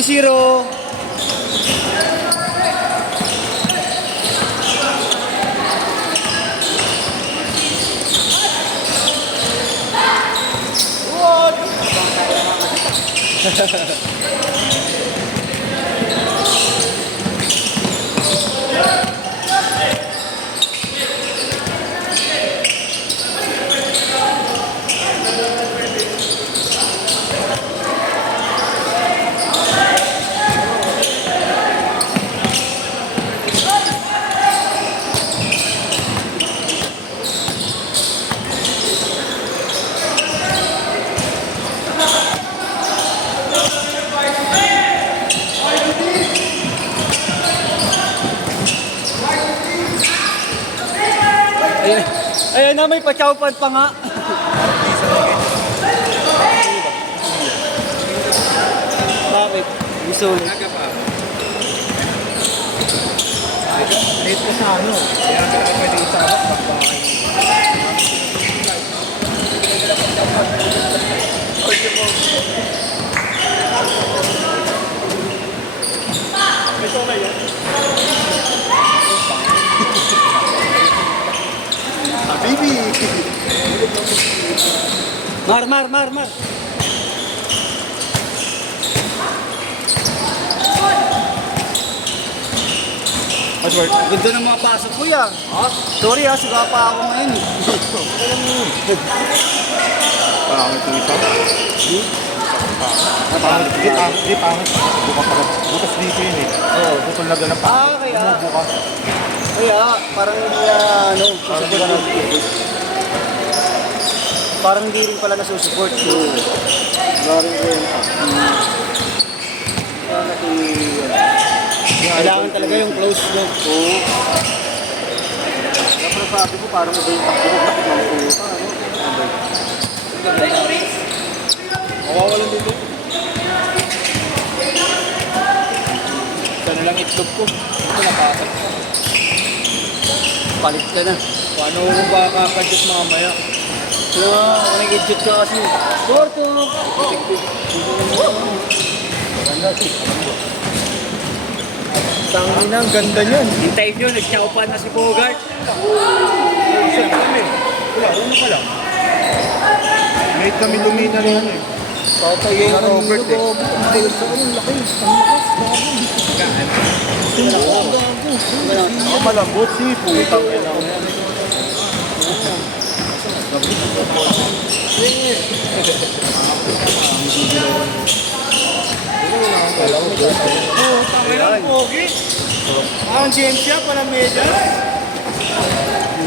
2-0. Ayan na, may pachawpan pa nga. Bakit? Gusto ulit. Late ka sa ano. Kaya ka na pwede isabak pagbahay. Ito na yan. Habibi! Mar. Password. Ganda ng mga pasok ko yan. Sorry ha, siga pa ako ngayon. Pangit yung ito. Di pangit. Bukas dito yun eh. Oo. Bukol na ganap. Kaya. Bukas. Kaya, parang parang hindi rin pala nasusupport. Kailangan talaga yung close look. Kaya sabi ko parang iba yung takbo ko. Bakit lang po ito? Mawawalan dito. Ito na lang itlog ko. Ito napasok. Palit ka na. Paano kung makakadjust mamaya? Kaya, nag-edit ka kasi. Porto! Tangin na, ang ganda niyan. Hintayin nyo, nag-chowpan na si Bogart. Wala, una ka lang. Late kami lumina rin ano eh. Patayin ka Robert eh. Ang laki. Ako malambot si putang yan ako. Ayan. Pogi. Ang James Yap, walang medya.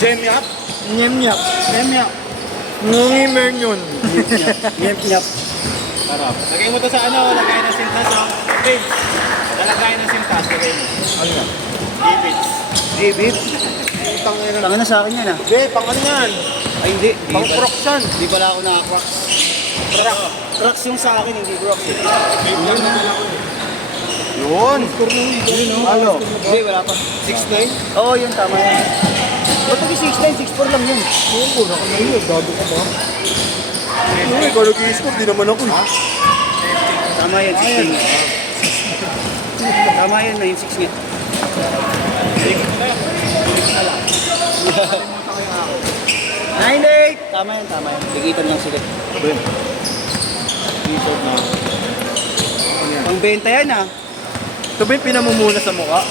James Yap? Nyem-nyap. Ngungi Mernion. Nyep-nyap. Sarap. Lagay mo to sa ano, lagay na sintas oh. Bibs. Lalagay na sintas, lagay mo. Ano yan? Bibs. Bibs? Putang ina. Tanga na sa akin yan ah. Hindi, pang ano yan? Ay hindi. Pang Crocs yan. Hindi pala ako naka-crocs. Crocs yung sa akin, hindi crocs. Yun. Ano? Hindi, wala pa. 6'9"? Oo, yun, tama yan. Ba't hindi 6'9", 6'4" lang yun. Oo, wala ka na yun. Gado ka ba? Ano, ikaw nag-i-score, di naman ako eh. Tama yan, 16. Tama yan, 9'6" nga. 9'8". Tama yan. Bigitan lang sila. Ben. T-shirt na. Pang benta yan ah. Ito ba yung pinamumuna sa mukha?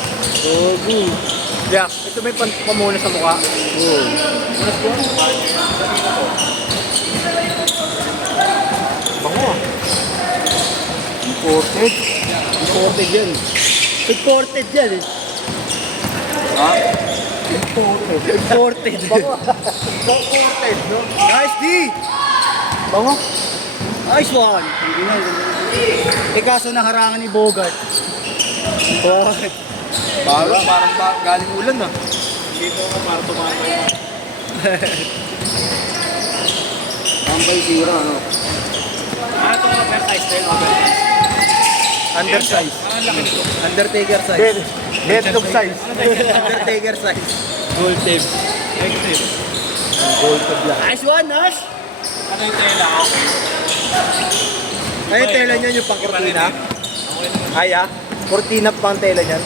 Gogo. Yeah, ito ba yung pamuna sa mukha? Oo. Bango ah. Imported. Imported yan. Imported yan eh. Ha? Imported. Imported. Imported, no? Nice D! Bango? Nice one! Hindi na. Eh kaso naharangan ni Bogart. Oh. Parang galing ulan ah. Hindi mo ako para tumama. Tambay zero, ano? Ano itong oversize din? Undersize. Ang laki nito. Undertaker size. Head of size. Undertaker size. Gold tape. Gold tape. Gold to black. Nice one, Nas! Ano yung tela? Okay. Ay, tela niya yung pangkortina. Ako Ay ah, cortina pang tela niyan.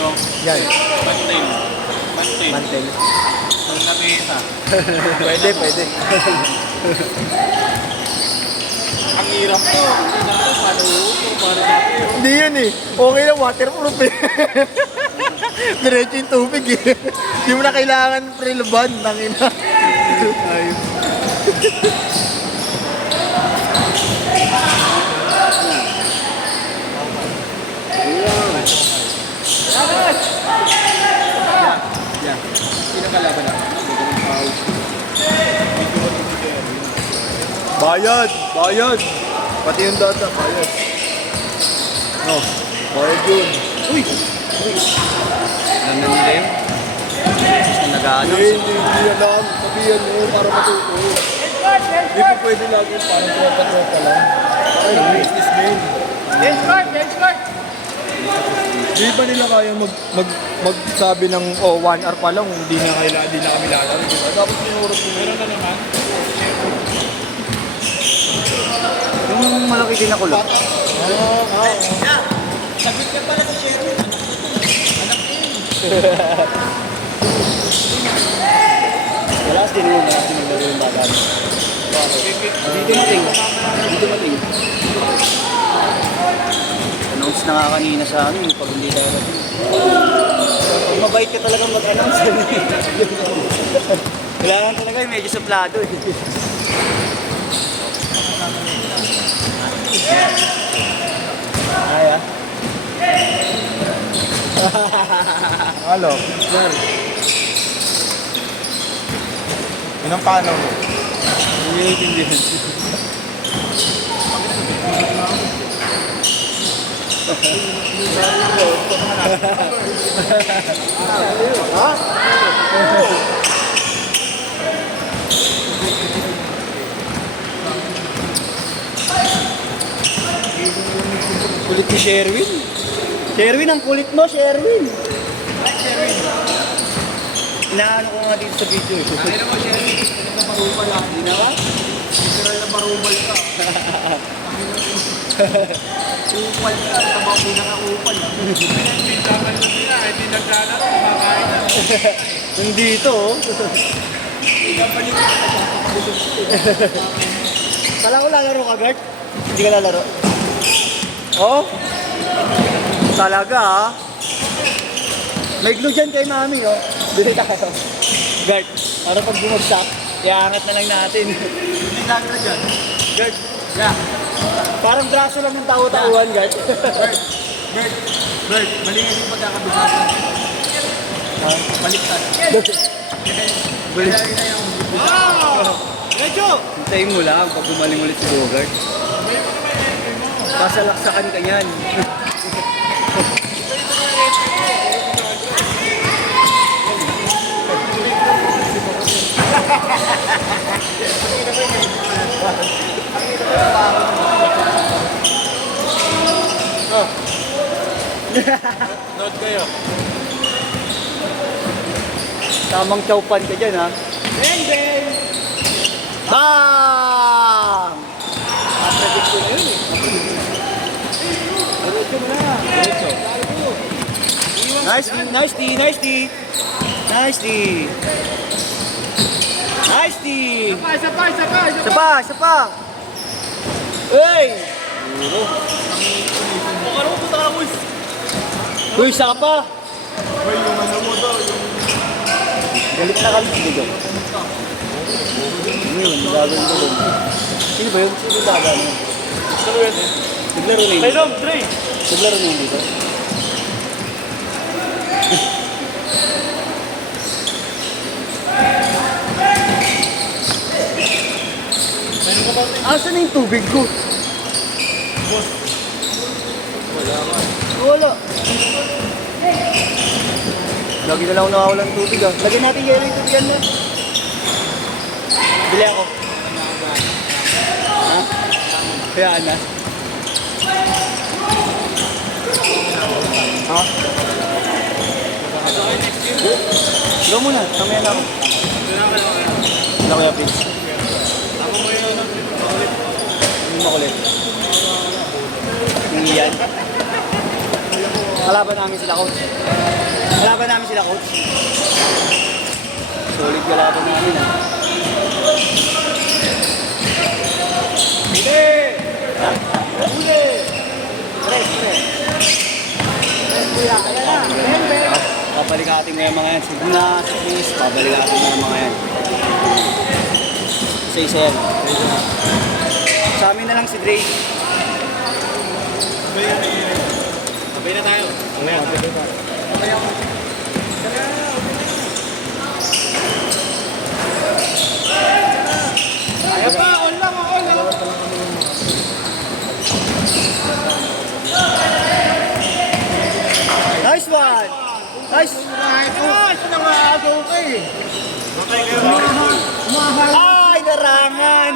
Yung Yan, mantel. Mantel. mantel. Yung lamesa. Pwede, pwede. Ang hirap to. Hindi yun eh. Okay na, waterproof eh. Diretso yung tubig eh. Hindi mo na kailangan pre-laban. Tangina. Ayun. Yan. Pinakalaban na. Bayad! Bayad! Pati yung data, bayad. No, bayad yun. Uy! Alam na nila yun. Nag-ano. Hindi alam. Sabihan mo para matuto. Hindi po pwede lagi parang tropa-tropa lang. Parang businessman. Di ba nila kaya magsabi ng 1 hour pa lang, hindi na kami lalaro. Diba? Dapat sinurot mo. Meron na naman. Yung malaki din ako lang. Sagot ka pala sa Sherwin. Wala din mo, wala din mo yung bata. Dito mating. Dito mating. Announce na nga kanina sa amin pag hindi tayo natin. Pag mabait ka talaga mag-announce. Kailangan talaga yung medyo suplado eh. Ay ah. Halo. Anong paano mo? Hindi yung intindihan. Kulit ni Sherwin. Sherwin, ang kulit mo, Sherwin. Inaano ko nga dito sa video eh. Ano mo, Sherwin? Pinaka-barubal lang. Hindi na ba? Literal na barubal ka. Upal ka. Tama pinaka-upal. Pinagpintaman na nila. Hindi naglalaro. Kumakain na. Nandito oh. Kala ko lalaro ka, Gart? Hindi ka lalaro. Oh? Talaga ah. May glue dyan kay mami oh. Dito tayo. Gart, para pag bumagsak, iangat na lang natin. Hindi gagawin na dyan. Gart, Yeah. parang braso lang ng tao-tauhan, Gart. Bert, mali nga yung pagkakabigasan. Baliktad. Balik. Wow! Medyo! Hintayin mo lang pag gumaling ulit si Bogart. Pasalaksakan ka yan. Note kayo. Tamang chowpan ka dyan ha. Bang, bang! Bang! Napredict ko na yun eh. Diretso mo na. Diretso. Nice D, nice D, nice D. Nice D. Nice D. Isa pa! Isa pa, isa pa. Hey! Ano mo ka mo? Uy, isa ka pa. May yung ano mo daw, yung... Galit na kami dito. Ano yun? Gagawin ko doon. Sino ba yun? Sino gagawin yun? Ano yun eh? Naglaro na yun. May love, Dre! Naglaro na yun dito. Meron ka ba? Asan na yung tubig ko? Wala ka. Wala. Lagi na lang ako nakawala ng tubig ah. Lagyan natin yelo yung tubig yan na. Bili ako. Ha? Kayaan na. Ha? Ikaw muna. Kamaya na ako. Wala ko yung pins. Ako mo yun. Hindi makulit. Yung iyan. Kalaban namin sila, coach. Kalaban namin sila, coach. Solid kalaban namin, ah. Huli! Huli! Press, press. Press, kuya. Kaya na. Ben, Ben. Pabalikatin mo yung mga yan. Sige na, please. Pabalikatin mo yung mga yan. Isa-isa yan. Sa amin na lang si Dre. Sabay na tayo. Sabay na tayo. Ayaw pa, on lang, on lang. Nice one! Nice! Ito na maagaw ka eh. Okay kayo. Ay, narangan!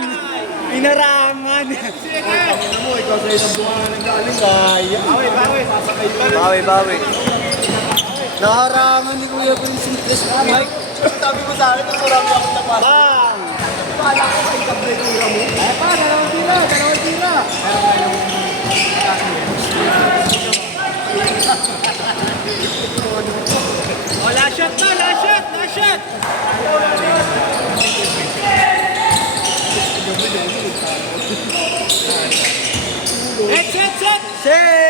Inarangan! Ano mo, ikaw sa isang bunga na nagaling. Kaya. Bawi, bawi. Sasakay pa rin. Bawi, bawi. Naharangan ni Kuya Vincent Chris Mike. Sabi mo sa akin, marami akong napasok. Bang! Pala ko kay kabretura mo. Ay pa, dalawang tira, dalawang tira. Oh, last shot na, last shot, last shot. Set, set, set. Set!